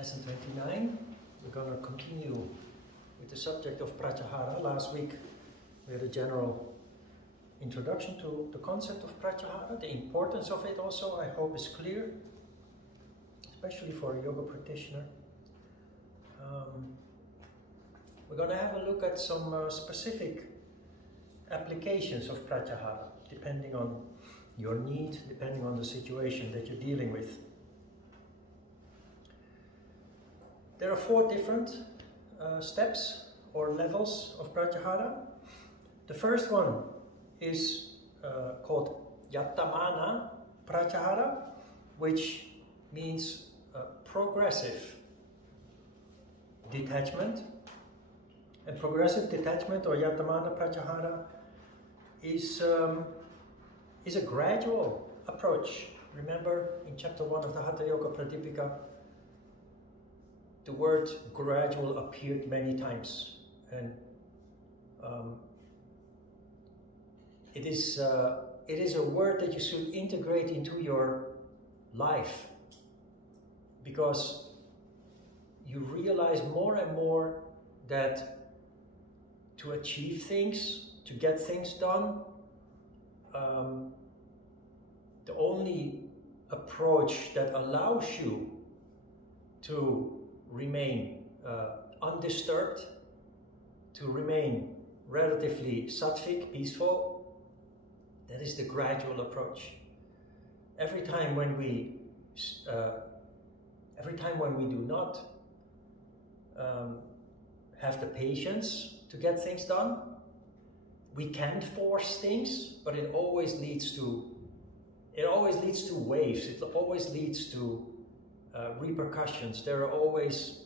Lesson 29. We're going to continue with the subject of Pratyahara. Last week we had a general introduction to the concept of Pratyahara. The importance of it also, I hope, is clear, especially for a yoga practitioner. We're going to have a look at some specific applications of Pratyahara, depending on your need, depending on the situation that you're dealing with. There are 4 different steps or levels of Pratyahara. The first one is called Yattamana Pratyahara, which means progressive detachment. And progressive detachment, or Yattamana Pratyahara, is a gradual approach. Remember, in chapter 1 of the Hatha Yoga Pradipika, the word gradual appeared many times, and it is a word that you should integrate into your life, because you realize more and more that to achieve things, to get things done, the only approach that allows you to remain undisturbed, to remain relatively sattvic, peaceful, that is the gradual approach. Every time when we do not have the patience to get things done, we can't force things, but it always leads to waves. It always leads to repercussions. There are always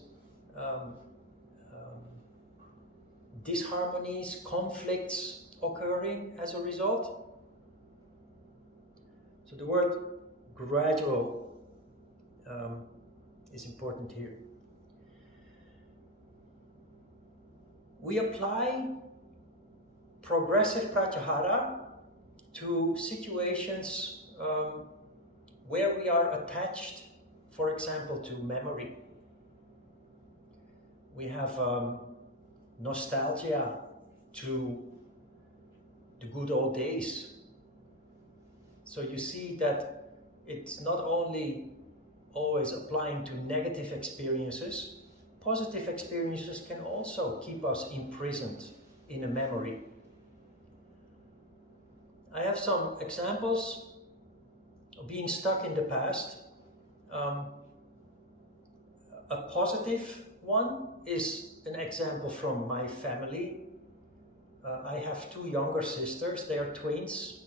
disharmonies, conflicts occurring as a result. So the word gradual is important here. We apply progressive Pratyahara to situations where we are attached, for example, to memory. We have nostalgia to the good old days. So you see that it's not only always applying to negative experiences, positive experiences can also keep us imprisoned in a memory. I have some examples of being stuck in the past. A positive one is an example from my family. I have 2 younger sisters. They are twins,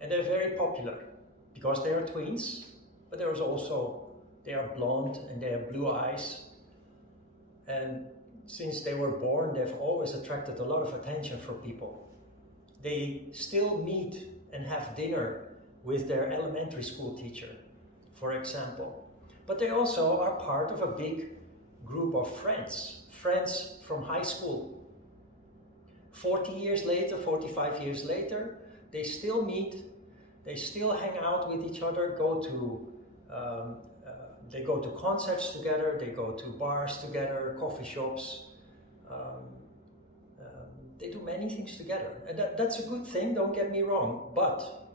and they're very popular because they are twins, but they are blonde and they have blue eyes. And since they were born, they've always attracted a lot of attention from people. They still meet and have dinner with their elementary school teacher, for example. But they also are part of a big group of friends from high school. 40 years later, 45 years later, they still meet, they still hang out with each other, they go to concerts together, they go to bars together, coffee shops. They do many things together. And that's a good thing, don't get me wrong. But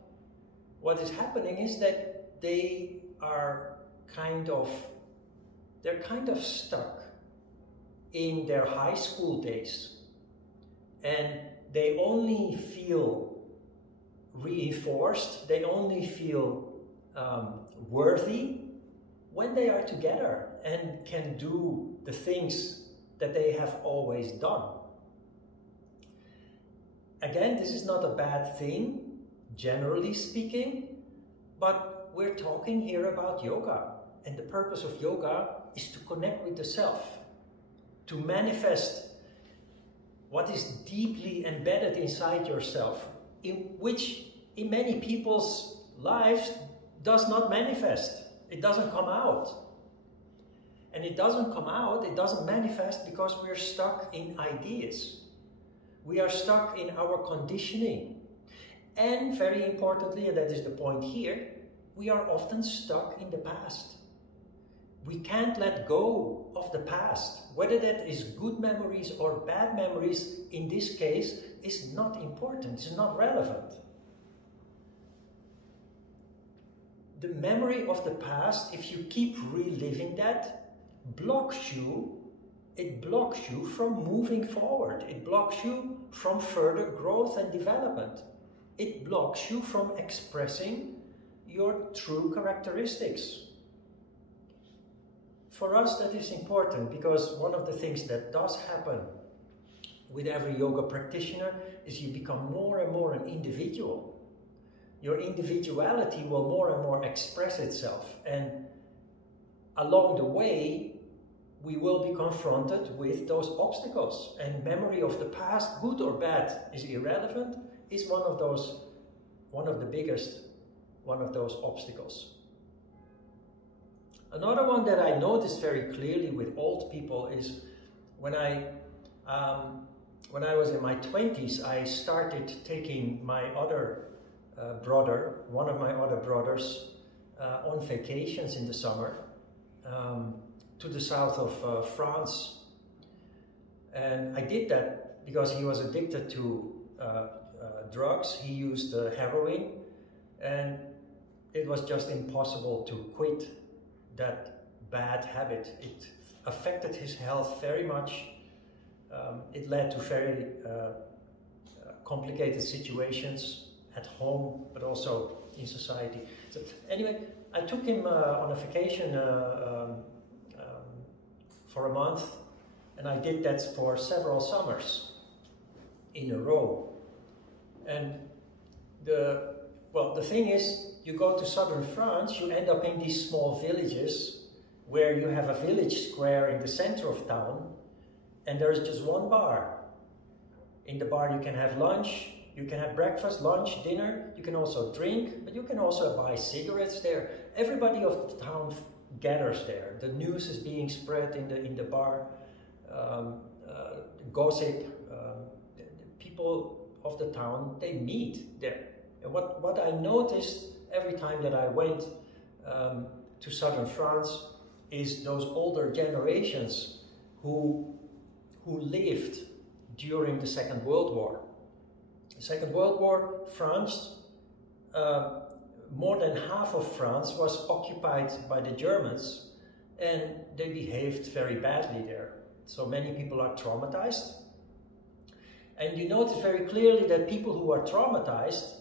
what is happening is that they're kind of stuck in their high school days. And they only feel reinforced, they only feel worthy when they are together and can do the things that they have always done. Again, this is not a bad thing, generally speaking, but we're talking here about yoga. And the purpose of yoga is to connect with the self, to manifest what is deeply embedded inside yourself, which in many people's lives does not manifest. It doesn't come out. And it doesn't come out, it doesn't manifest because we're stuck in ideas. We are stuck in our conditioning. And very importantly, and that is the point here, we are often stuck in the past. we can't let go of the past. Whether that is good memories or bad memories, in this case, is not important, it's not relevant. The memory of the past, if you keep reliving that, it blocks you from moving forward. It blocks you from further growth and development. It blocks you from expressing your true characteristics. For us, that is important, because one of the things that does happen with every yoga practitioner is you become more and more an individual. Your individuality will more and more express itself, and along the way we will be confronted with those obstacles, and memory of the past, good or bad, is irrelevant, is one of those obstacles. Another one that I noticed very clearly with old people is when I was in my 20s, I started taking my other brother, one of my other brothers, on vacations in the summer to the south of France. And I did that because he was addicted to drugs. He used heroin, and it was just impossible to quit that bad habit. It affected his health very much. It led to very complicated situations at home, but also in society. So anyway, I took him on a vacation for a month, and I did that for several summers in a row. And the thing is, you go to southern France, you end up in these small villages where you have a village square in the center of town, and there's just one bar. In the bar you can have lunch, you can have breakfast, lunch, dinner, you can also drink, but you can also buy cigarettes there. Everybody of the town gathers there. The news is being spread in the bar, gossip, the people of the town, they meet there. And what I noticed every time that I went to southern France is those older generations who lived during the Second World War. The Second World War, France, more than half of France was occupied by the Germans, and they behaved very badly there. So many people are traumatized. And you notice very clearly that people who are traumatized,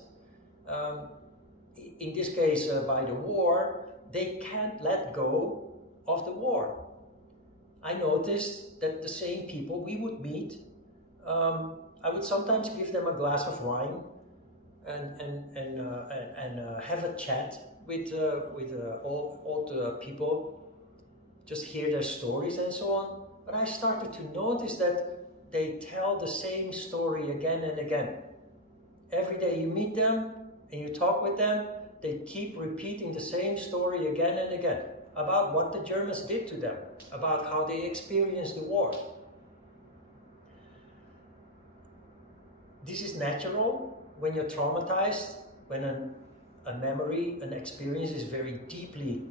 in this case by the war, they can't let go of the war. I noticed that the same people we would meet, I would sometimes give them a glass of wine and have a chat with all the people, just hear their stories and so on. But I started to notice that they tell the same story again and again. Every day you meet them and you talk with them, they keep repeating the same story again and again about what the Germans did to them, about how they experienced the war. This is natural when you're traumatized, when a memory, an experience is very deeply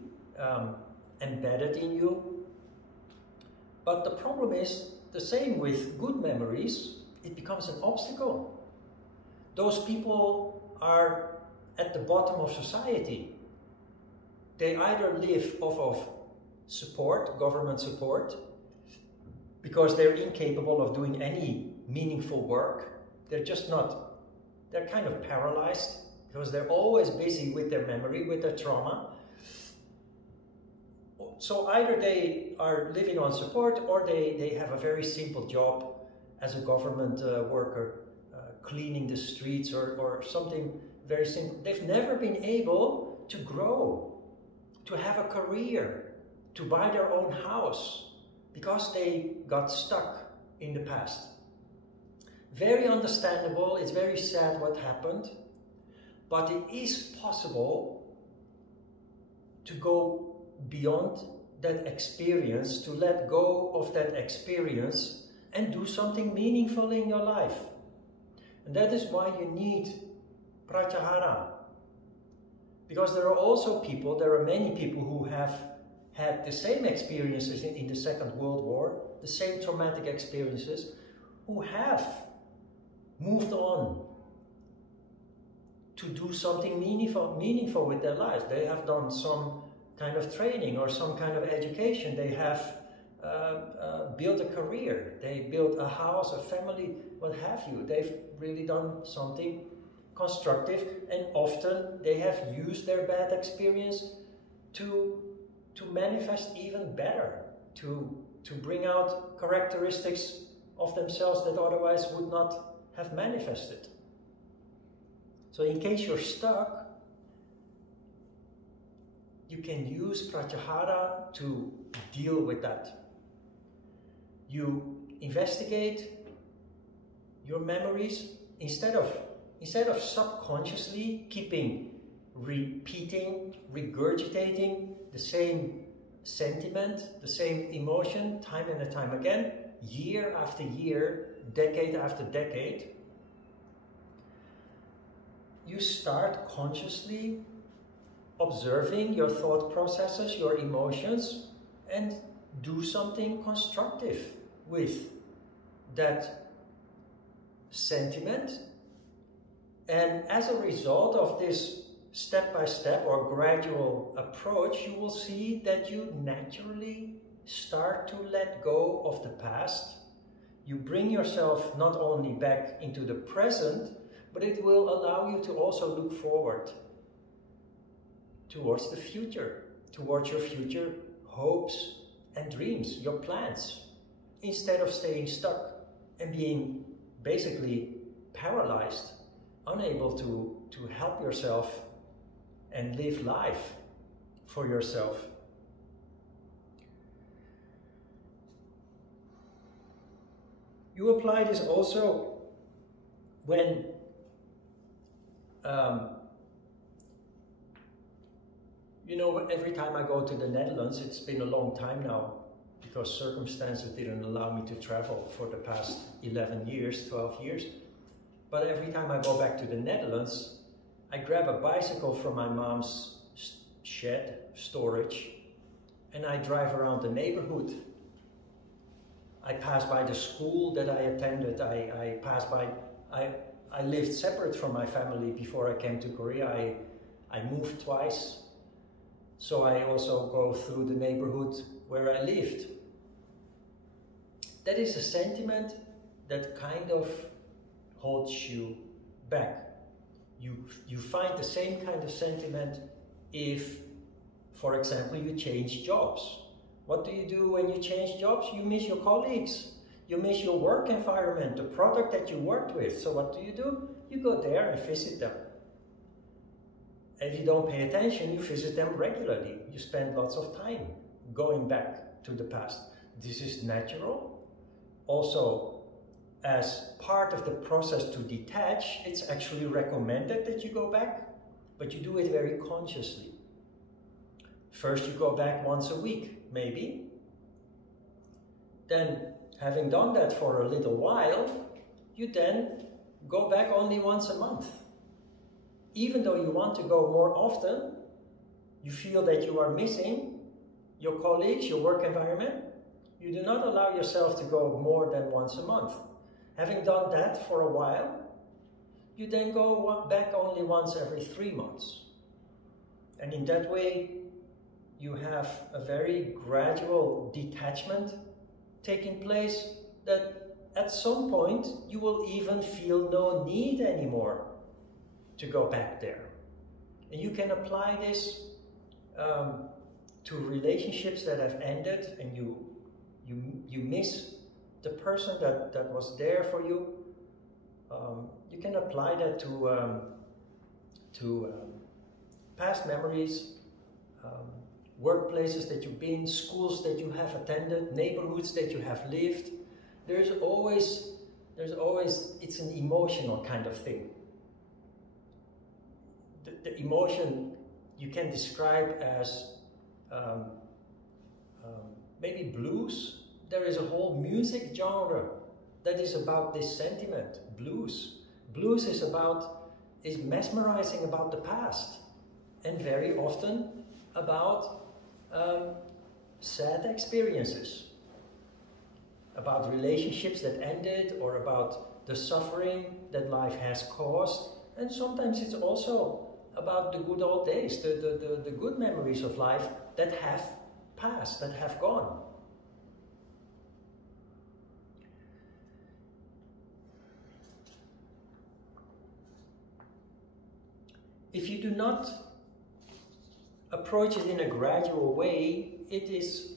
embedded in you. But the problem is, the same with good memories, it becomes an obstacle. Those people are at the bottom of society. They either live off of support, government support, because they're incapable of doing any meaningful work. They're just not, they're kind of paralyzed because they're always busy with their memory, with their trauma. So either they are living on support, or they have a very simple job as a government worker, cleaning the streets or something very simple. They've never been able to grow, to have a career, to buy their own house, because they got stuck in the past. Very understandable, it's very sad what happened, but it is possible to go beyond that experience, to let go of that experience and do something meaningful in your life. And that is why you need Pratyahara. Because there are also people, there are many people who have had the same experiences in the Second World War, the same traumatic experiences, who have moved on to do something meaningful with their lives. They have done some kind of training or some kind of education. They have built a career. They built a house, a family, what have you. They've really done something constructive, and often they have used their bad experience to manifest even better, to bring out characteristics of themselves that otherwise would not have manifested. So in case you're stuck, you can use Pratyahara to deal with that. You investigate your memories instead of subconsciously repeating, regurgitating the same sentiment, the same emotion, time and time again, year after year, decade after decade. You start consciously observing your thought processes, your emotions, and do something constructive with that sentiment. And as a result of this step-by-step or gradual approach, you will see that you naturally start to let go of the past. You bring yourself not only back into the present, but it will allow you to also look forward towards the future, towards your future hopes and dreams, your plans, instead of staying stuck and being basically paralyzed, unable to help yourself and live life for yourself. You apply this also when you know, every time I go to the Netherlands, it's been a long time now because circumstances didn't allow me to travel for the past 11 years, 12 years. But every time I go back to the Netherlands, I grab a bicycle from my mom's shed, storage, and I drive around the neighborhood. I pass by the school that I attended. I pass by, I lived separate from my family before I came to Korea. I moved twice. So I also go through the neighborhood where I lived. That is a sentiment that kind of holds you back. You find the same kind of sentiment if, for example, you change jobs. What do you do when you change jobs? You miss your colleagues. You miss your work environment, the product that you worked with. So what do? You go there and visit them. If you don't pay attention, you visit them regularly. You spend lots of time going back to the past. This is natural. Also, as part of the process to detach, it's actually recommended that you go back, but you do it very consciously. First, you go back once a week, maybe. Then, having done that for a little while, you then go back only once a month. Even though you want to go more often, you feel that you are missing your colleagues, your work environment, you do not allow yourself to go more than once a month. Having done that for a while, you then go back only once every 3 months. And in that way, you have a very gradual detachment taking place that at some point you will even feel no need anymore to go back there. And you can apply this to relationships that have ended and you miss the person that was there for you. You can apply that to past memories, workplaces that you've been, schools that you have attended, neighborhoods that you have lived. There's always, it's an emotional kind of thing. The emotion you can describe as maybe blues. There is a whole music genre that is about this sentiment, blues. Blues is mesmerizing about the past, and very often about sad experiences, about relationships that ended, or about the suffering that life has caused. And sometimes it's also about the good old days, the good memories of life that have passed, that have gone. If you do not approach it in a gradual way, it is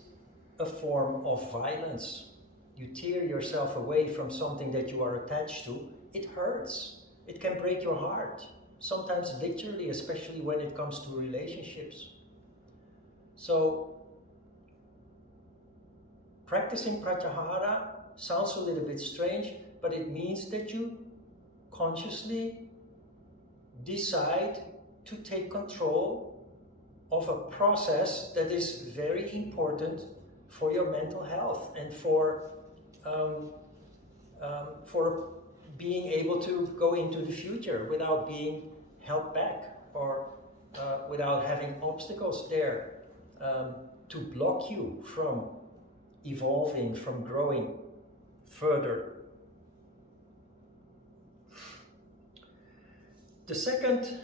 a form of violence. You tear yourself away from something that you are attached to. It hurts. It can break your heart. Sometimes literally, especially when it comes to relationships. So, practicing Pratyahara sounds a little bit strange, but it means that you consciously decide to take control of a process that is very important for your mental health and for being able to go into the future without being held back or without having obstacles there to block you from evolving, from growing further. The second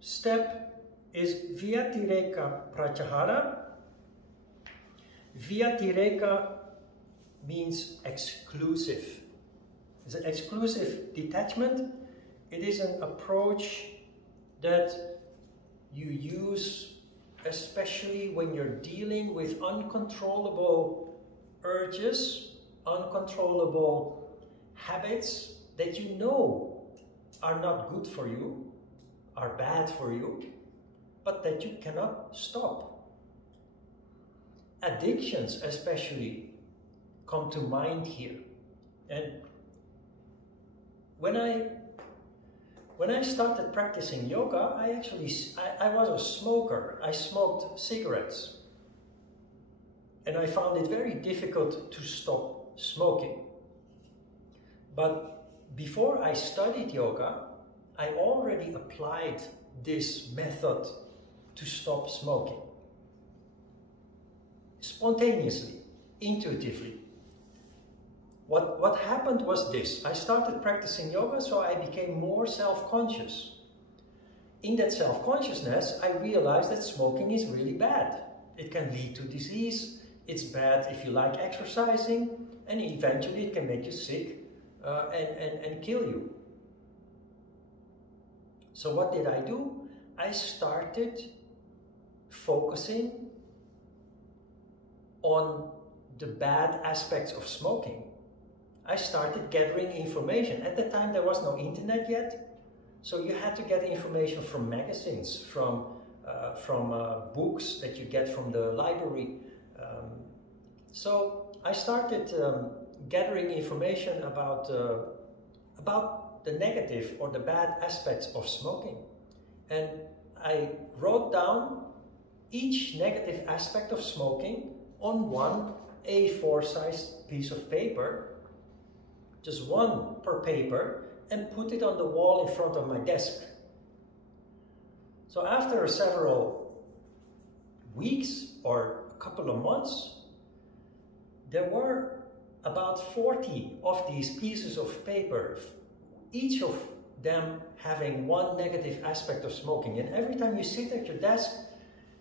step is Vyatireka Pratyahara. Vyatireka means exclusive. It's an exclusive detachment. It is an approach that you use especially when you're dealing with uncontrollable urges, uncontrollable habits that you know are not good for you, are bad for you, but that you cannot stop. Addictions especially come to mind here. And when I started practicing yoga, I was a smoker. I smoked cigarettes. And I found it very difficult to stop smoking. But before I studied yoga, I already applied this method to stop smoking. Spontaneously, intuitively. What happened was this. I started practicing yoga, so I became more self-conscious. In that self-consciousness, I realized that smoking is really bad. It can lead to disease. It's bad if you like exercising, and eventually it can make you sick and kill you. So what did I do? I started focusing on the bad aspects of smoking. I started gathering information. At the time there was no internet yet, so you had to get information from magazines, from books that you get from the library. So I started gathering information about the negative or the bad aspects of smoking. And I wrote down each negative aspect of smoking on one A4-sized piece of paper, just one per paper, and put it on the wall in front of my desk. So after several weeks or a couple of months, there were about 40 of these pieces of paper, each of them having one negative aspect of smoking. And every time you sit at your desk,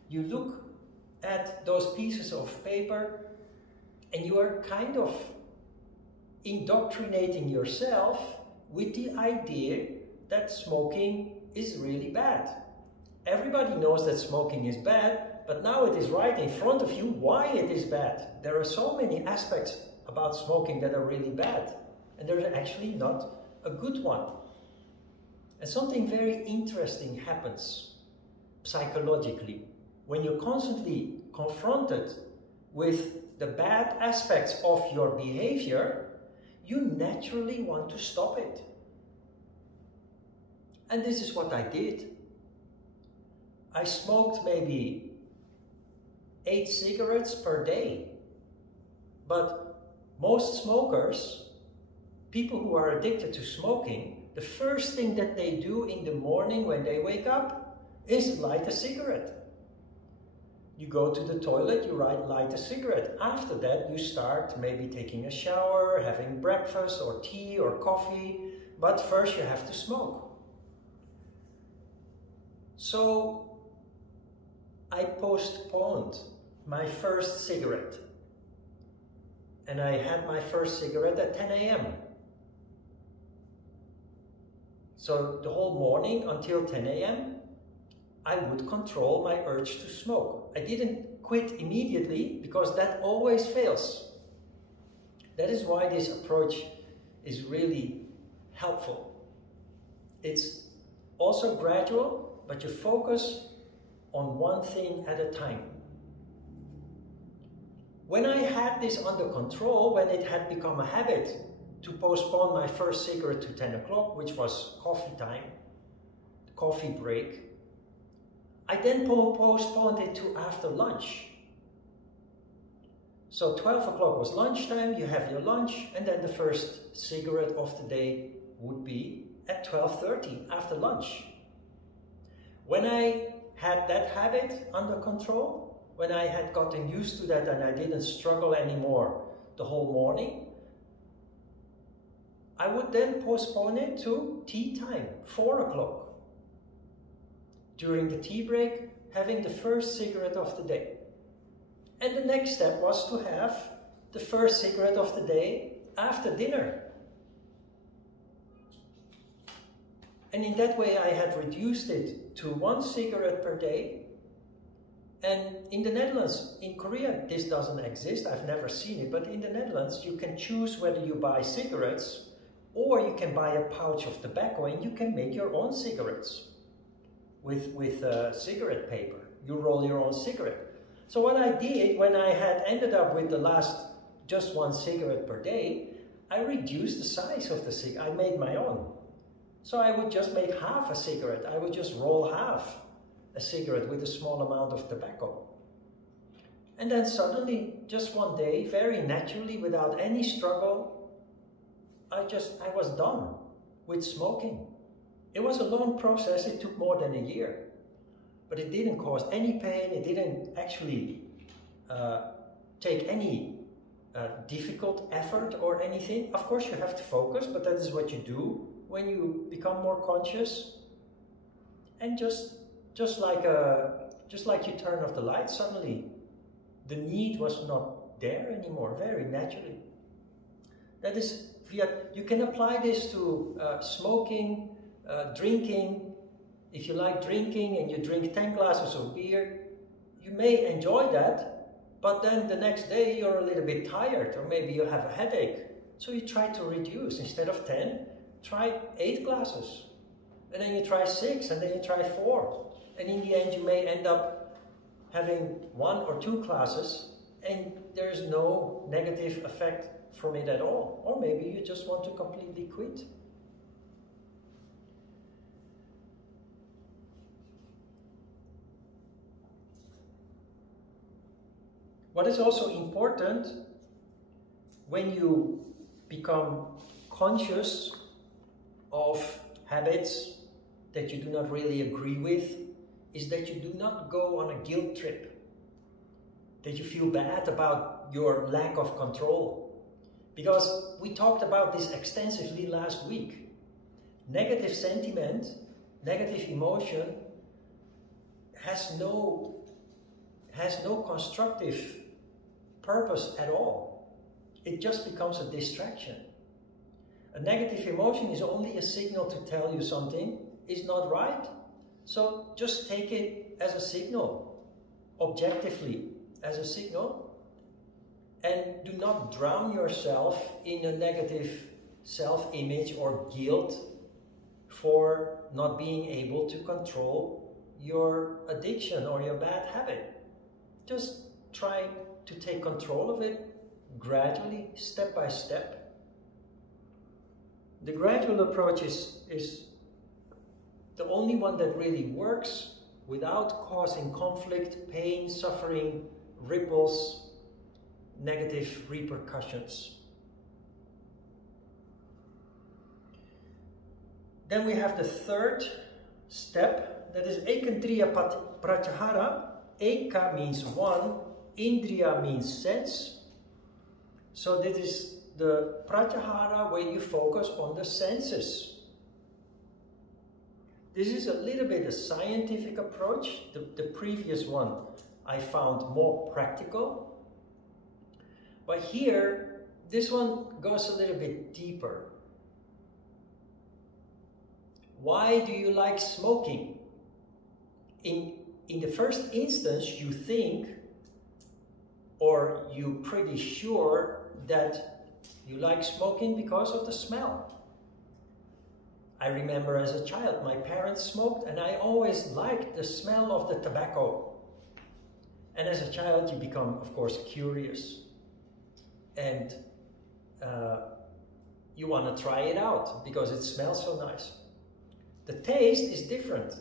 you look at those pieces of paper and you are kind of indoctrinating yourself with the idea that smoking is really bad. Everybody knows that smoking is bad, but now it is right in front of you why it is bad. There are so many aspects about smoking that are really bad, and there's actually not a good one. And something very interesting happens psychologically. When you're constantly confronted with the bad aspects of your behavior, you naturally want to stop it. And this is what I did. I smoked maybe 8 cigarettes per day. But most smokers, people who are addicted to smoking, the first thing that they do in the morning when they wake up is light a cigarette. You go to the toilet, you light a cigarette. After that, you start maybe taking a shower, having breakfast or tea or coffee, but first you have to smoke. So I postponed my first cigarette. And I had my first cigarette at 10 a.m. So the whole morning until 10 a.m., I would control my urge to smoke. I didn't quit immediately because that always fails. That is why this approach is really helpful. It's also gradual, but you focus on one thing at a time. When I had this under control, when it had become a habit to postpone my first cigarette to 10 o'clock, which was coffee time, coffee break, I then postponed it to after lunch. So 12 o'clock was lunchtime, you have your lunch, and then the first cigarette of the day would be at 12:30 after lunch. When I had that habit under control, when I had gotten used to that and I didn't struggle anymore the whole morning, I would then postpone it to tea time, 4 o'clock. During the tea break, having the first cigarette of the day. And the next step was to have the first cigarette of the day after dinner. And in that way I had reduced it to 1 cigarette per day. And in the Netherlands, in Korea this doesn't exist, I've never seen it, but in the Netherlands you can choose whether you buy cigarettes or you can buy a pouch of tobacco and you can make your own cigarettes. With cigarette paper. You roll your own cigarette. So what I did when I had ended up with the last just 1 cigarette per day, I reduced the size of the cigarette. I made my own. So I would just make half a cigarette. I would just roll half a cigarette with a small amount of tobacco. And then suddenly, just one day, very naturally, without any struggle, I was done with smoking. It was a long process, it took more than a year. But it didn't cause any pain, it didn't actually take any difficult effort or anything. Of course you have to focus, but that is what you do when you become more conscious. And just like you turn off the light, suddenly the need was not there anymore, very naturally. That is, you can apply this to smoking, drinking. If you like drinking and you drink 10 glasses of beer, you may enjoy that, but then the next day you're a little bit tired or maybe you have a headache. So you try to reduce. Instead of 10, try 8 glasses. And then you try 6 and then you try 4. And in the end you may end up having 1 or 2 glasses and there is no negative effect from it at all. Or maybe you just want to completely quit. What is also important when you become conscious of habits that you do not really agree with is that you do not go on a guilt trip, that you feel bad about your lack of control. Because we talked about this extensively last week. Negative sentiment, negative emotion has no constructive purpose at all. It just becomes a distraction. A negative emotion is only a signal to tell you something is not right. So just take it as a signal, objectively as a signal, and do not drown yourself in a negative self-image or guilt for not being able to control your addiction or your bad habit. Just try to take control of it gradually, step by step. The gradual approach is the only one that really works without causing conflict, pain, suffering, ripples, negative repercussions. Then we have the third step, that is Ekendriya Pratyahara, Eka means one, Indriya means sense. So this is the Pratyahara where you focus on the senses. This is a little bit a scientific approach. The previous one I found more practical. But here, this one goes a little bit deeper. Why do you like smoking? In the first instance, you think, or you're pretty sure that you like smoking because of the smell. I remember as a child, my parents smoked and I always liked the smell of the tobacco. And as a child, you become, of course, curious. And you want to try it out because it smells so nice. The taste is different.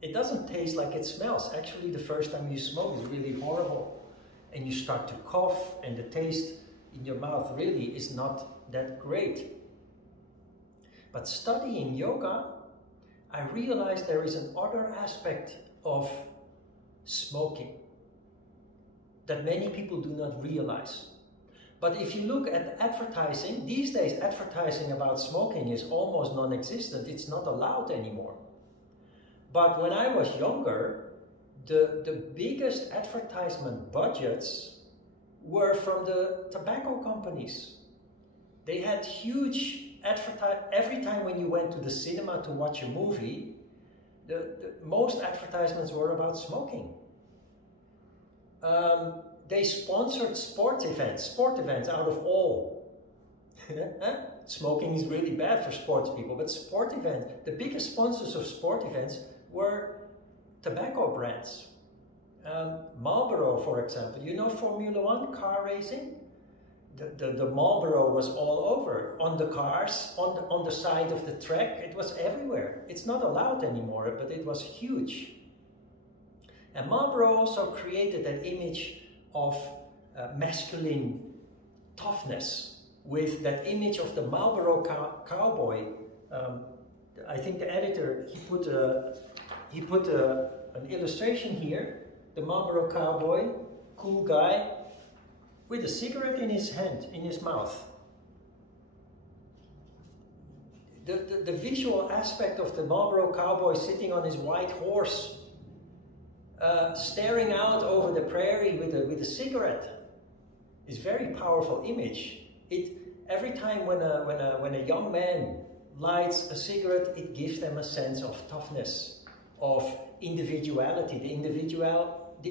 It doesn't taste like it smells. Actually, the first time you smoke is really horrible. And you start to cough and the taste in your mouth really is not that great. But studying yoga, I realized there is another aspect of smoking that many people do not realize. But if you look at advertising, these days advertising about smoking is almost non-existent. It's not allowed anymore. But when I was younger, the biggest advertisement budgets were from the tobacco companies. They had huge every time when you went to the cinema to watch a movie, most advertisements were about smoking. They sponsored sport events out of all. Smoking is really bad for sports people, but sport events, the biggest sponsors of sport events were tobacco brands. Marlboro, for example, you know Formula One car racing? The Marlboro was all over, on the cars, on the side of the track, it was everywhere. It's not allowed anymore, but it was huge. And Marlboro also created an image of masculine toughness with that image of the Marlboro cowboy. I think the editor, he put an illustration here, the Marlboro cowboy, cool guy, with a cigarette in his hand, in his mouth. The visual aspect of the Marlboro cowboy sitting on his white horse, staring out over the prairie with a cigarette, is very powerful image. Every time when a young man lights a cigarette, it gives them a sense of toughness, of individuality, the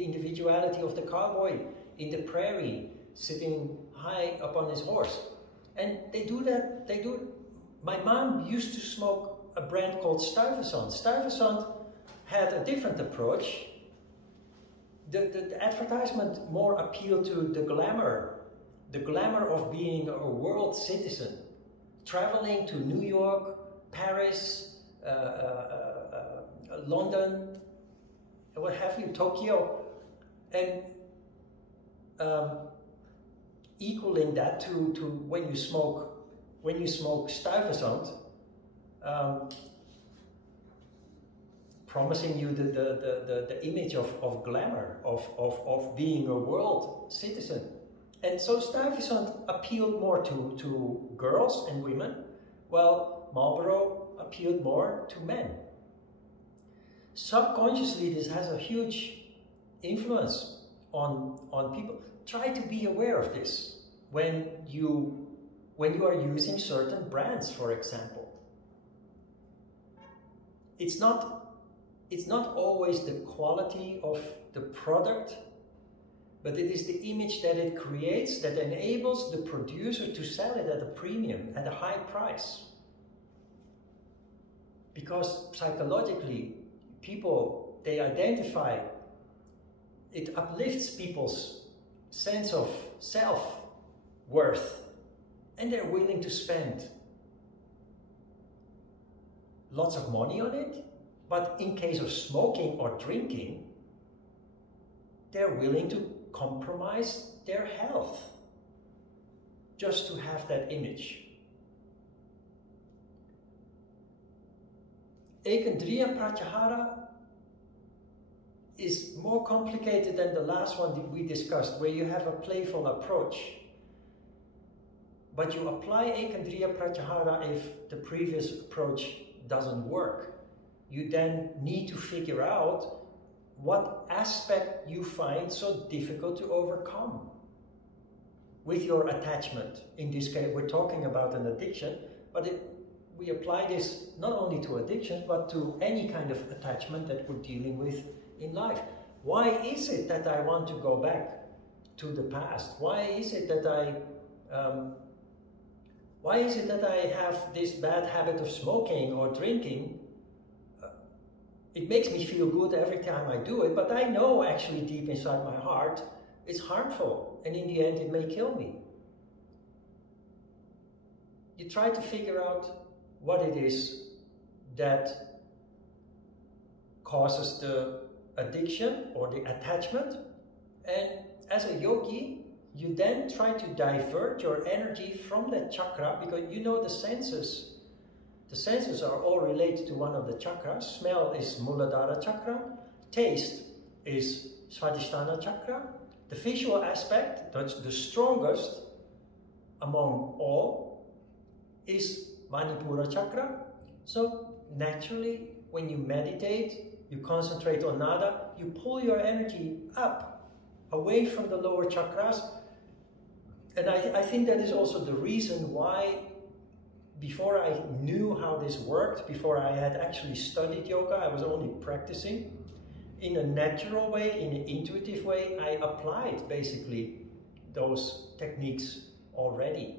individuality of the cowboy in the prairie, sitting high up on his horse. And they do that, my mom used to smoke a brand called Stuyvesant. Stuyvesant had a different approach. The advertisement more appealed to the glamour of being a world citizen, traveling to New York, Paris, London, what have you, Tokyo, and equaling that to when you smoke Stuyvesant, promising you the image of glamour, of being a world citizen. And so Stuyvesant appealed more to girls and women, while Marlboro appealed more to men. Subconsciously, this has a huge influence on people. Try to be aware of this when you are using certain brands, for example. It's not always the quality of the product, but it is the image that it creates that enables the producer to sell it at a premium, at a high price. Because psychologically, people, they identify, it uplifts people's sense of self-worth, and they're willing to spend lots of money on it. But in case of smoking or drinking, they're willing to compromise their health just to have that image. Ekandriya Pratyahara is more complicated than the last one that we discussed, where you have a playful approach. But you apply Ekandriya Pratyahara if the previous approach doesn't work. You then need to figure out what aspect you find so difficult to overcome with your attachment. In this case, we're talking about an addiction, but we apply this not only to addictions, but to any kind of attachment that we're dealing with in life. Why is it that I want to go back to the past? Why is it that I have this bad habit of smoking or drinking? It makes me feel good every time I do it, but I know actually deep inside my heart it's harmful, and in the end it may kill me. You try to figure out what it is that causes the addiction or the attachment, and as a yogi, you then try to divert your energy from that chakra, because you know the senses. The senses are all related to one of the chakras. Smell is Muladhara chakra. Taste is Svadhisthana chakra. The visual aspect, that's the strongest among all, is Manipura chakra. So naturally, when you meditate, you concentrate on nada, you pull your energy up, away from the lower chakras. And I think that is also the reason why, before I knew how this worked, before I had actually studied yoga, I was only practicing. In a natural way, in an intuitive way, I applied basically those techniques already,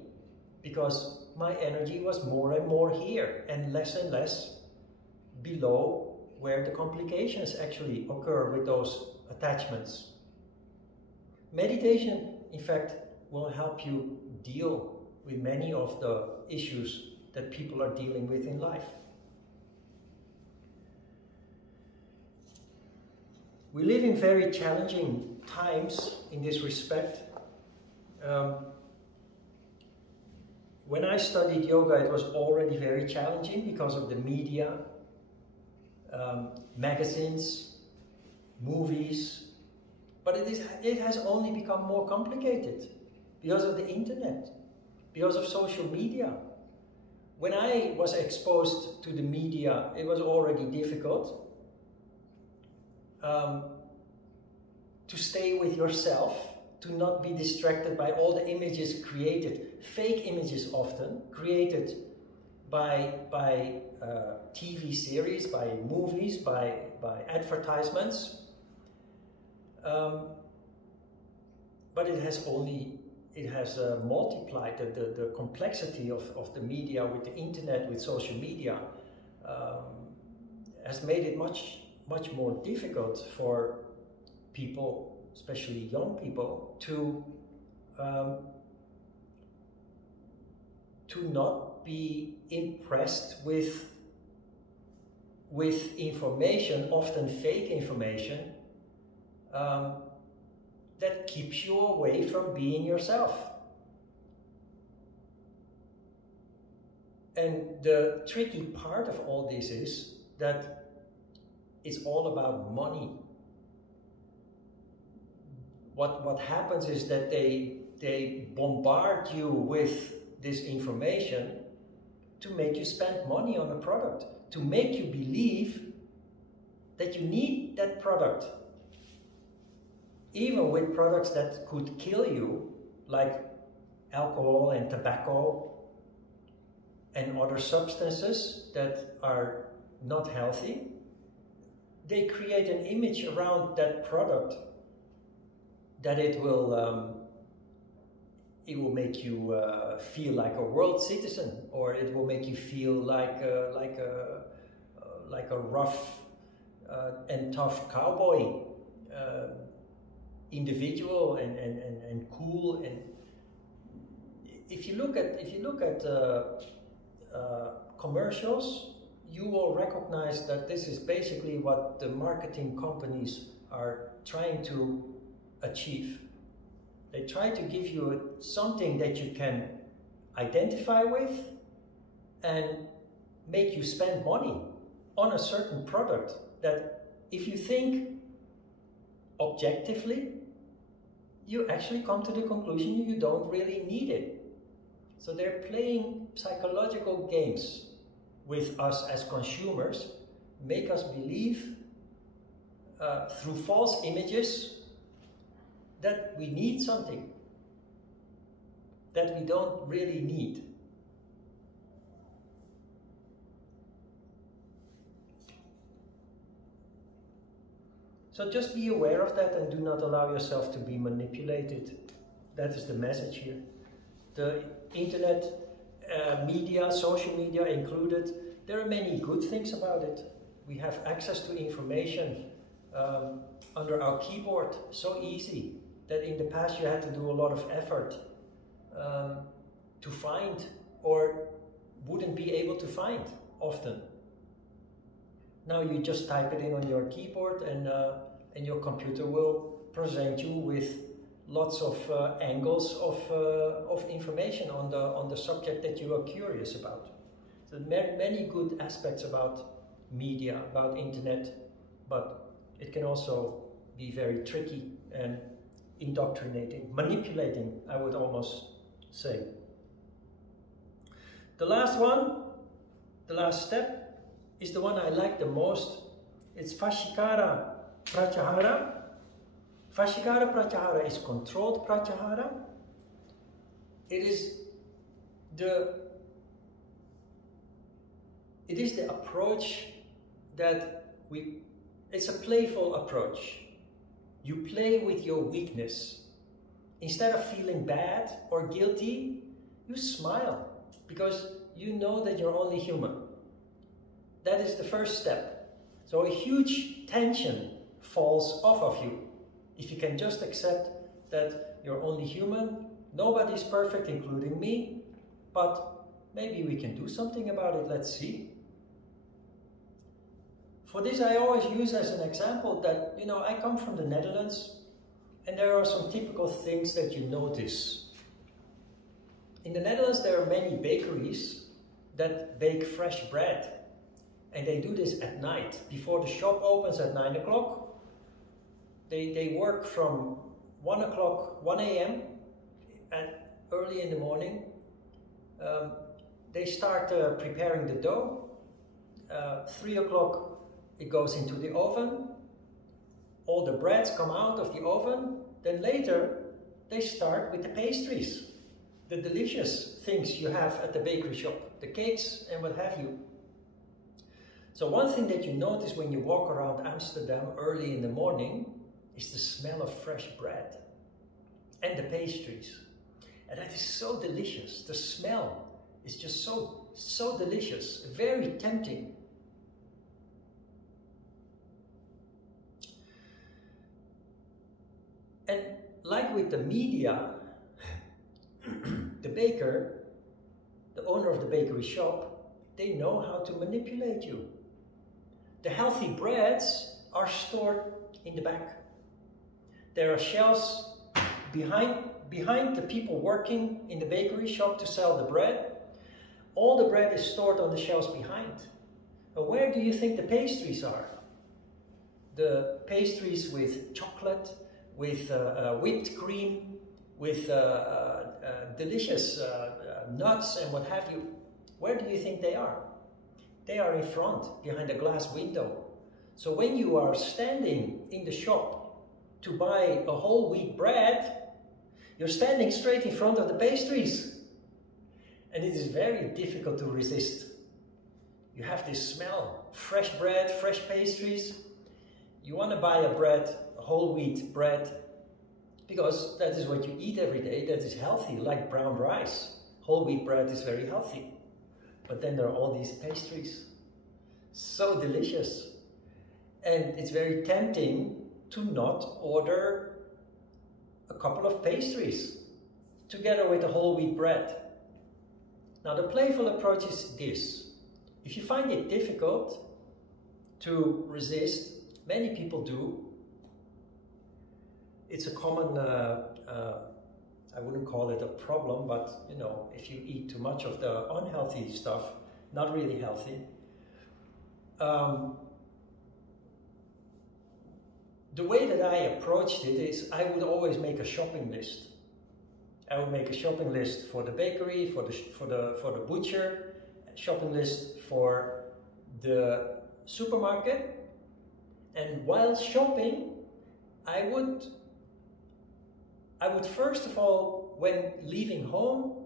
because my energy was more and more here and less below where the complications actually occur with those attachments. Meditation, in fact, will help you deal with many of the issues that people are dealing with in life. We live in very challenging times in this respect. When I studied yoga, it was already very challenging because of the media, magazines, movies, but it has only become more complicated because of the internet, because of social media. When I was exposed to the media, it was already difficult to stay with yourself, to not be distracted by all the images created, fake images often, created by TV series, by movies, by advertisements. But it has multiplied the complexity of the media with the internet, with social media, has made it much more difficult for people, especially young people, to not be impressed with information, often fake information, that keeps you away from being yourself. And the tricky part of all this is that it's all about money. What happens is that they bombard you with this information to make you spend money on a product, to make you believe that you need that product. Even with products that could kill you, like alcohol and tobacco and other substances that are not healthy, they create an image around that product that it will make you feel like a world citizen, or it will make you feel like a rough and tough cowboy individual and cool. And if you look at commercials, you will recognize that this is basically what the marketing companies are trying to achieve. They try to give you something that you can identify with and make you spend money on a certain product that, if you think objectively, you actually come to the conclusion you don't really need it. So they're playing psychological games with us as consumers, make us believe through false images that we need something that we don't really need. So just be aware of that and do not allow yourself to be manipulated. That is the message here. The internet, media, social media included, there are many good things about it. We have access to information under our keyboard so easy that in the past you had to do a lot of effort to find, or wouldn't be able to find often. Now you just type it in on your keyboard and your computer will present you with lots of angles of information on the subject that you are curious about. So many good aspects about media, about internet, but it can also be very tricky and indoctrinating, manipulating, I would almost say. The last one, the last step, is the one I like the most. It's Vasicara Pratyahara. Vasicara Pratyahara is controlled Pratyahara. It is the approach that it's a playful approach. You play with your weakness. Instead of feeling bad or guilty, you smile because you know that you're only human. That is the first step. So a huge tension falls off of you if you can just accept that you're only human, nobody's perfect, including me, but maybe we can do something about it, let's see. For this I always use as an example that, you know, I come from the Netherlands and there are some typical things that you notice. In the Netherlands there are many bakeries that bake fresh bread. And they do this at night, before the shop opens at 9 o'clock. They work from 1 o'clock, 1 a.m. early in the morning. They start preparing the dough. 3 o'clock it goes into the oven. All the breads come out of the oven. Then later they start with the pastries. The delicious things you have at the bakery shop. The cakes and what have you. So one thing that you notice when you walk around Amsterdam early in the morning is the smell of fresh bread and the pastries. And that is so delicious. The smell is just so delicious, very tempting. And like with the media, the baker, the owner of the bakery shop, they know how to manipulate you. The healthy breads are stored in the back. There are shelves behind the people working in the bakery shop to sell the bread. All the bread is stored on the shelves behind. But where do you think the pastries are? The pastries with chocolate, with whipped cream, with delicious nuts and what have you. Where do you think they are? They are in front, behind a glass window. So when you are standing in the shop to buy a whole wheat bread, you're standing straight in front of the pastries. And it is very difficult to resist. You have this smell, fresh bread, fresh pastries. You want to buy a bread, a whole wheat bread, because that is what you eat every day, that is healthy, like brown rice. Whole wheat bread is very healthy. But then there are all these pastries, so delicious. And it's very tempting to not order a couple of pastries together with the whole wheat bread. Now the playful approach is this. If you find it difficult to resist, many people do. It's a common, I wouldn't call it a problem, but you know, if you eat too much of the unhealthy stuff, not really healthy, The way that I approached it is I would always make a shopping list. I would make a shopping list for the bakery, for the butcher, a shopping list for the supermarket, and while shopping, I would first of all, when leaving home,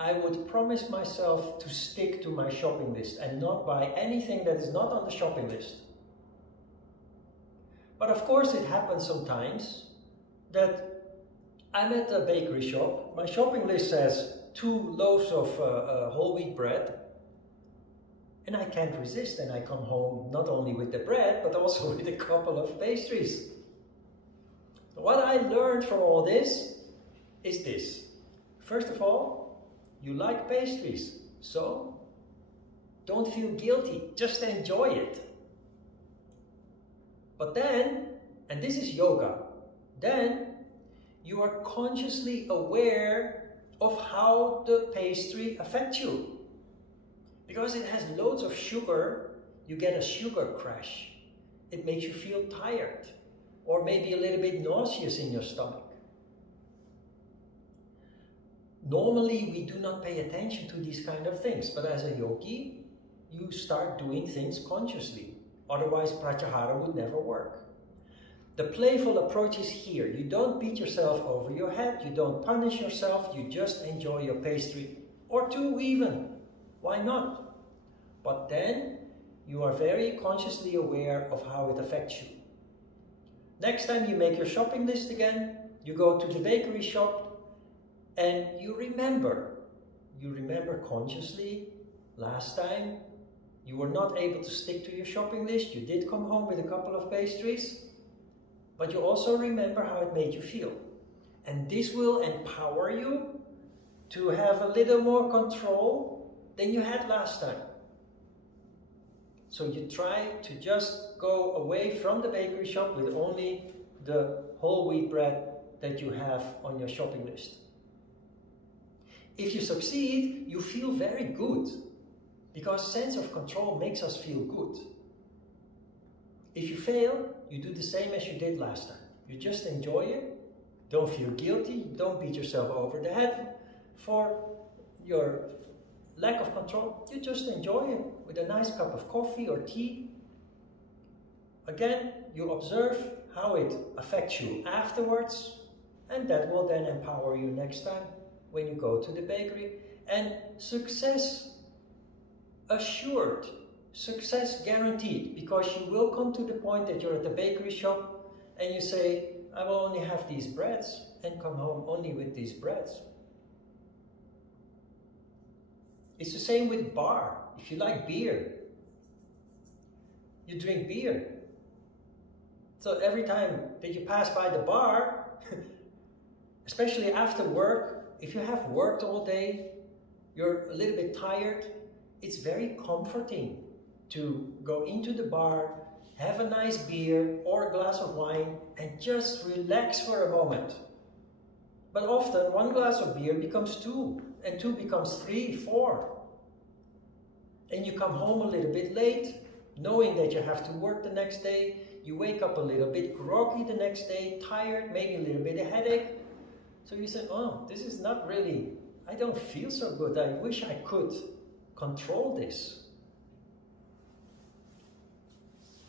I would promise myself to stick to my shopping list and not buy anything that is not on the shopping list. But of course it happens sometimes that I'm at a bakery shop, my shopping list says 2 loaves of whole wheat bread, and I can't resist, and I come home not only with the bread but also with a couple of pastries. What I learned from all this is this. First of all, you like pastries, so don't feel guilty, just enjoy it. But then, and this is yoga, then you are consciously aware of how the pastry affects you. Because it has loads of sugar, you get a sugar crash. It makes you feel tired, or maybe a little bit nauseous in your stomach. Normally, we do not pay attention to these kind of things, but as a yogi, you start doing things consciously. Otherwise, Pratyahara would never work. The playful approach is here. You don't beat yourself over your head, you don't punish yourself, you just enjoy your pastry. Or 2 even. Why not? But then, you are very consciously aware of how it affects you. Next time you make your shopping list again, you go to the bakery shop, and you remember consciously, last time you were not able to stick to your shopping list, you did come home with a couple of pastries, but you also remember how it made you feel. And this will empower you to have a little more control than you had last time. So you try to just go away from the bakery shop with only the whole wheat bread that you have on your shopping list. If you succeed, you feel very good, because sense of control makes us feel good. If you fail, you do the same as you did last time. You just enjoy it, don't feel guilty, don't beat yourself over the head for your lack of control. You just enjoy it with a nice cup of coffee or tea. Again, you observe how it affects you afterwards, and that will then empower you next time when you go to the bakery. And success assured, success guaranteed, because you will come to the point that you're at the bakery shop and you say, I will only have these breads, and come home only with these breads. It's the same with bar. If you like beer, you drink beer. So every time that you pass by the bar, especially after work, if you have worked all day, you're a little bit tired, it's very comforting to go into the bar, have a nice beer or a glass of wine, and just relax for a moment. But often 1 glass of beer becomes 2, and 2 becomes 3, 4. And you come home a little bit late, knowing that you have to work the next day. You wake up a little bit groggy the next day, tired, maybe a little bit of headache. So you say, oh, this is not really, I don't feel so good. I wish I could control this.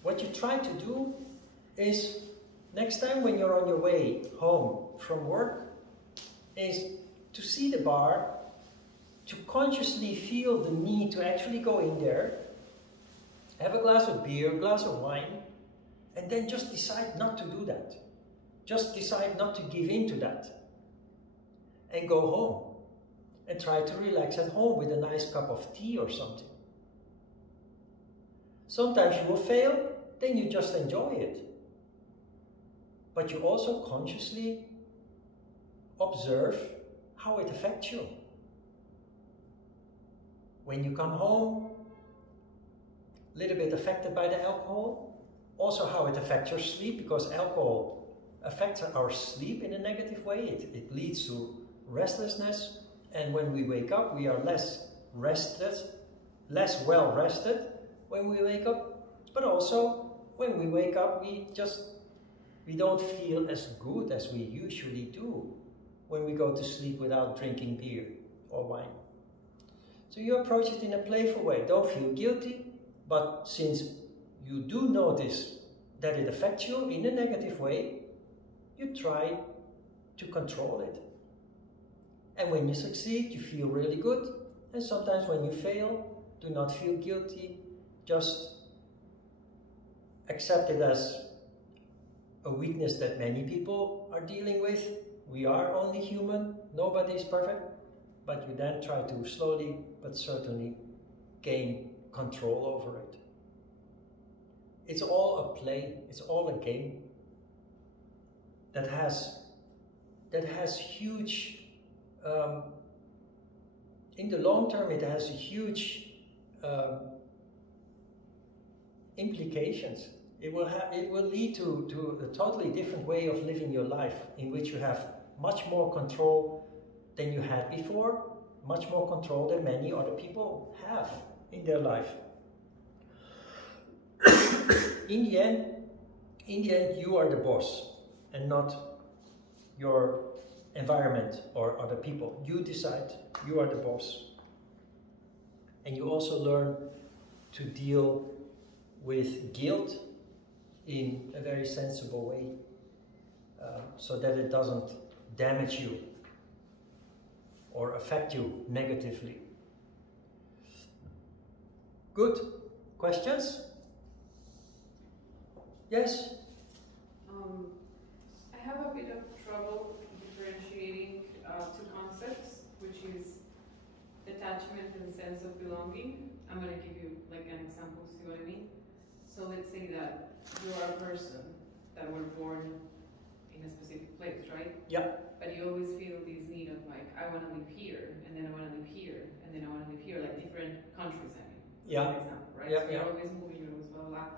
What you try to do is, next time when you're on your way home from work, is to see the bar, to consciously feel the need to actually go in there, have a glass of beer, a glass of wine, and then just decide not to do that. Just decide not to give in to that. And go home. And try to relax at home with a nice cup of tea or something. Sometimes you will fail, then you just enjoy it. But you also consciously observe how it affects you. When you come home, a little bit affected by the alcohol, also how it affects your sleep, because alcohol affects our sleep in a negative way. It leads to restlessness, and when we wake up, we are less rested, less well rested when we wake up, but also when we wake up, we We don't feel as good as we usually do when we go to sleep without drinking beer or wine. So you approach it in a playful way. Don't feel guilty, but since you do notice that it affects you in a negative way, you try to control it. And when you succeed, you feel really good. And sometimes when you fail, do not feel guilty. Just accept it as a weakness that many people are dealing with. We are only human. Nobody is perfect. But you then try to slowly but certainly gain control over it. It's all a play. It's all a game that has huge, in the long term, it has huge implications. It will lead to a totally different way of living your life, in which you have much more control than you had before, much more control than many other people have in their life. In the end, you are the boss and not your environment or other people. You decide, you are the boss. And you also learn to deal with guilt in a very sensible way, so that it doesn't damage you or affect you negatively. Good. Questions? Yes? I have a bit of trouble differentiating two concepts, which is attachment and sense of belonging. I'm going to give you like an example to see what I mean. So let's say that you are a person that were born in a specific place, right? Yeah. But you always feel this need of like, I want to live here, and then I want to live here, and then I want to live here, like different countries, I mean. Yeah. For example, right? Yeah, So you're yeah. always moving, you're always blah, blah, blah.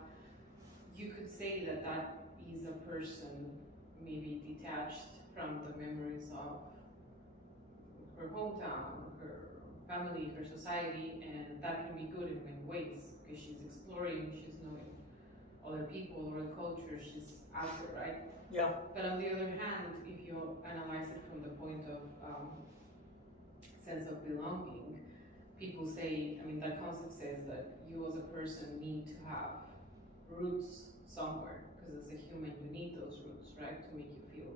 You could say that that is a person maybe detached from the memories of her hometown, her family, her society, and that can be good in many ways, because she's exploring, she's knowing other people, other cultures, she's out there, right? Yeah. But on the other hand, if you analyze it from the point of sense of belonging, people say, I mean, that concept says that you as a person need to have roots somewhere, because as a human, you need those roots, right, to make you feel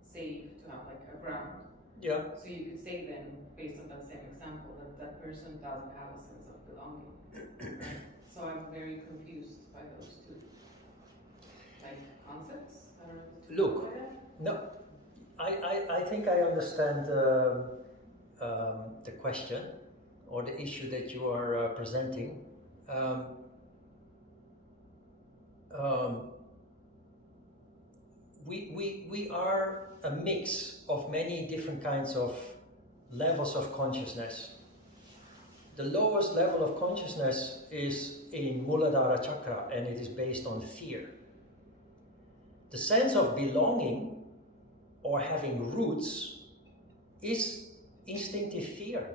safe, to have like a ground. Yeah. So you could say then, based on that same example, that that person doesn't have a sense of belonging. So I'm very confused by those two like concepts. Look, no, I think I understand the question or the issue that you are presenting. We are a mix of many different kinds of levels of consciousness. The lowest level of consciousness is in Muladhara Chakra, and it is based on fear. The sense of belonging or having roots is instinctive fear.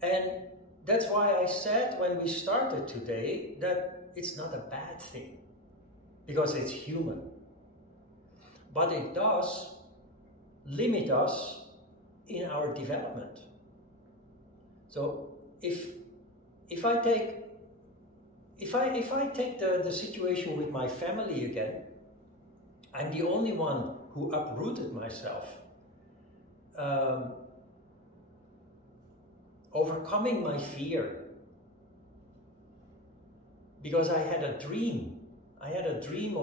And that's why I said when we started today that it's not a bad thing, because it's human. But it does limit us in our development. So if I take the situation with my family again, I'm the only one who uprooted myself. Overcoming my fear. Because I had a dream. I had a dream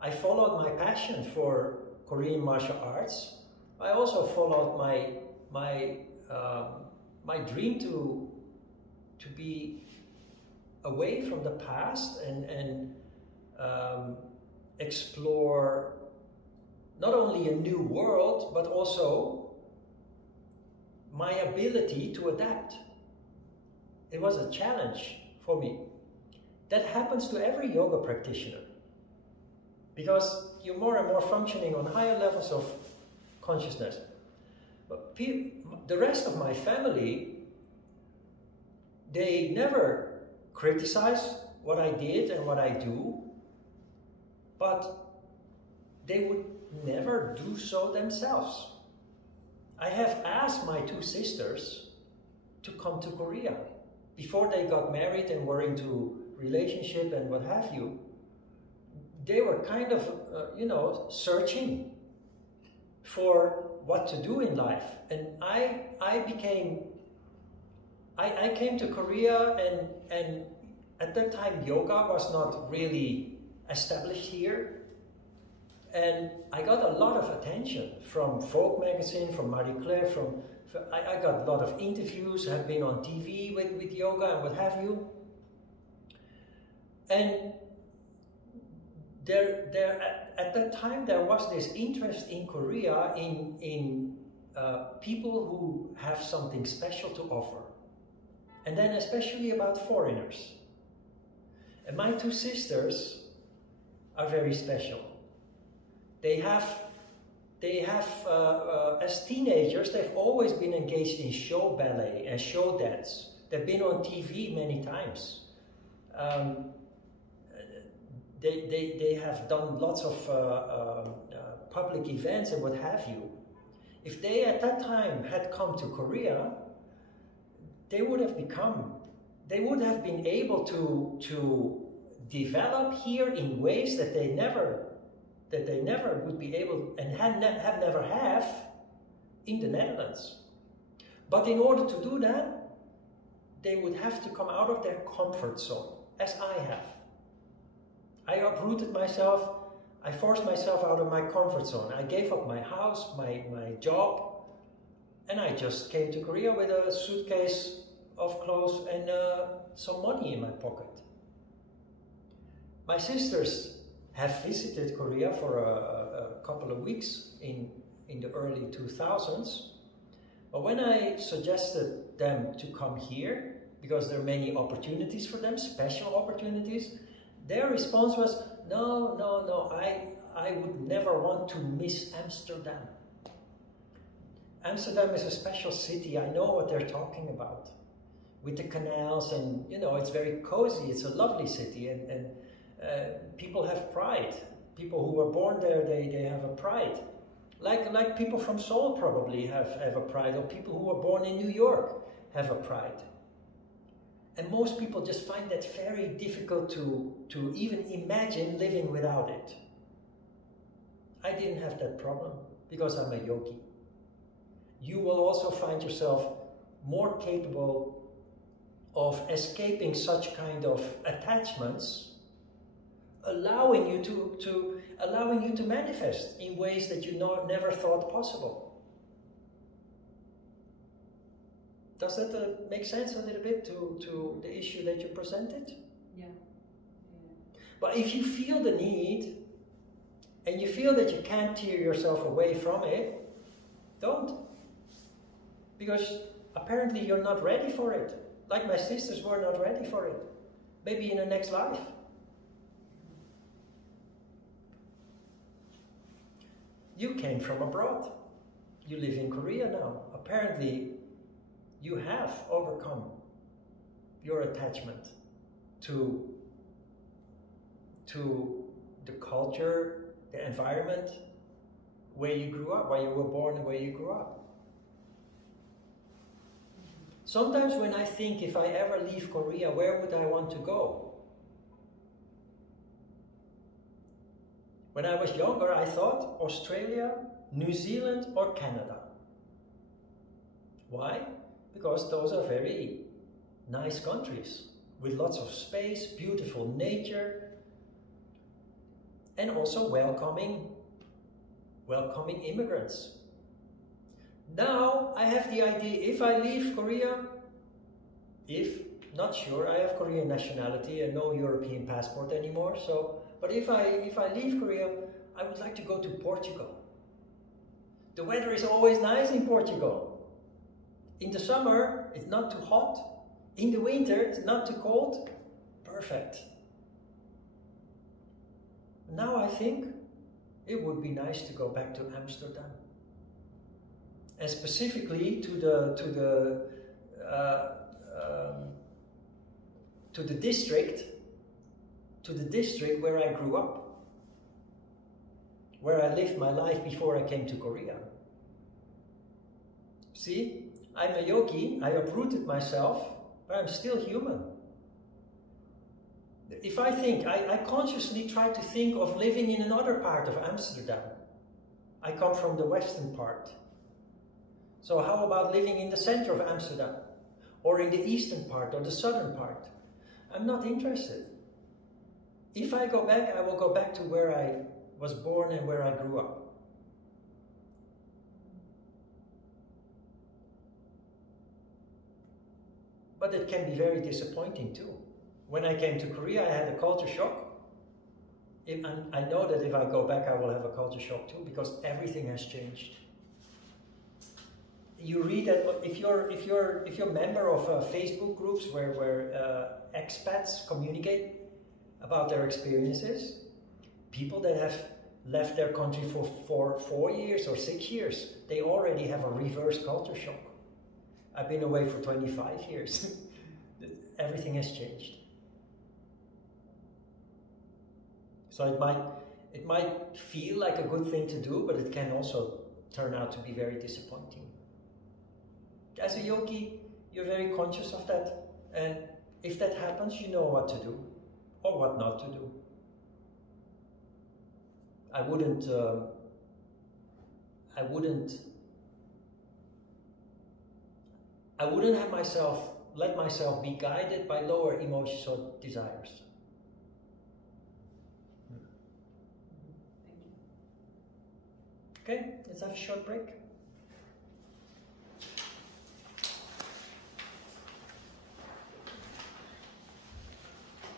I followed my passion for Korean martial arts. I also followed my dream to be away from the past and explore not only a new world, but also my ability to adapt. It was a challenge for me. That happens to every yoga practitioner, because you're more and more functioning on higher levels of consciousness. But the rest of my family, they never criticize what I did and what I do, but they would never do so themselves. I have asked my two sisters to come to Korea before they got married and were into relationship and what have you. They were kind of, searching for what to do in life. And I came to Korea, and at that time yoga was not really established here. And I got a lot of attention from Folk magazine, from Marie Claire, I got a lot of interviews, have been on TV with yoga and what have you. And at that time there was this interest in Korea in people who have something special to offer. And then especially about foreigners. And my two sisters are very special. They have, as teenagers, they've always been engaged in show ballet and show dance. They've been on TV many times. They have done lots of public events and what have you. If they at that time had come to Korea, they would have been able to develop here in ways that they never would be able and have never in the Netherlands. But in order to do that, they would have to come out of their comfort zone, as I have. I uprooted myself, I forced myself out of my comfort zone. I gave up my house, my job, and I just came to Korea with a suitcase of clothes and some money in my pocket. My sisters have visited Korea for a couple of weeks in the early 2000s. But when I suggested them to come here, because there are many opportunities for them, special opportunities, their response was, no, I would never want to miss Amsterdam. Amsterdam is a special city, I know what they're talking about. With the canals and, it's very cozy, it's a lovely city, and people have pride. People who were born there, they have a pride. Like people from Seoul probably have a pride, or people who were born in New York have a pride. And most people just find that very difficult to even imagine living without it. I didn't have that problem because I'm a yogi. You will also find yourself more capable of escaping such kind of attachments, allowing you to manifest in ways that you never thought possible. Does that make sense a little bit to the issue that you presented? Yeah. But if you feel the need, and you feel that you can't tear yourself away from it, don't. Because apparently you're not ready for it. Like my sisters were not ready for it. Maybe in the next life. You came from abroad. You live in Korea now. Apparently, you have overcome your attachment to the culture, the environment, where you grew up, where you were born and where you grew up. Sometimes when I think, if I ever leave Korea, where would I want to go? When I was younger, I thought Australia, New Zealand or Canada. Why? Because those are very nice countries with lots of space, beautiful nature, and also welcoming immigrants. Now I have the idea, if I leave Korea, not sure, I have Korean nationality and no European passport anymore, but if I leave Korea, I would like to go to Portugal. The weather is always nice in Portugal. In the summer, it's not too hot. In the winter, it's not too cold. Perfect. Now I think it would be nice to go back to Amsterdam. And specifically to the district to the district where I grew up, where I lived my life before I came to Korea. See, I'm a yogi, I uprooted myself, but I'm still human. If I think, I consciously try to think of living in another part of Amsterdam. I come from the western part. So how about living in the center of Amsterdam? Or in the eastern part or the southern part? I'm not interested. If I go back, I will go back to where I was born and where I grew up. But it can be very disappointing too. When I came to Korea, I had a culture shock. I know that if I go back, I will have a culture shock too, because everything has changed. You read that if you're a member of Facebook groups where expats communicate about their experiences, people that have left their country for 4 years or 6 years, they already have a reverse culture shock. I've been away for 25 years. Everything has changed. So it might feel like a good thing to do, but it can also turn out to be very disappointing. As a yogi, you're very conscious of that, and if that happens, you know what to do or what not to do. I wouldn't let myself be guided by lower emotions or desires. Thank you. Okay, let's have a short break.